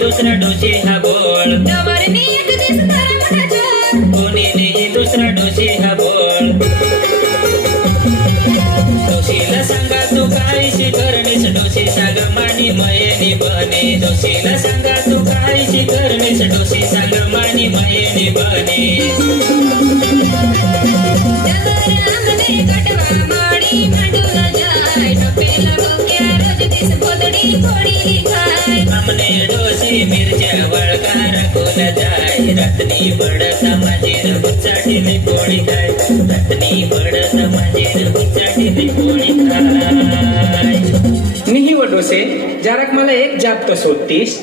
दुसरा डोशी हा बोल कोणी नाही दुसरा डोशी हा बोल डोशीला सांगा तू काहीशी करणेस डोशी सांग मानी मयेनी बने डोशीला सांगा तू काहीशी करणेस डोशी सांग मानी मयेनी बने हमने डोशी मिरच्या वळकार कोण जाय रत्नी पडत माझीर बुचाटी मी पोळी खाय रत्नी पडत माझीर बुचाटी मी पोळी खाय निही व डोसे जारक मला एक जाप तो सोडतीस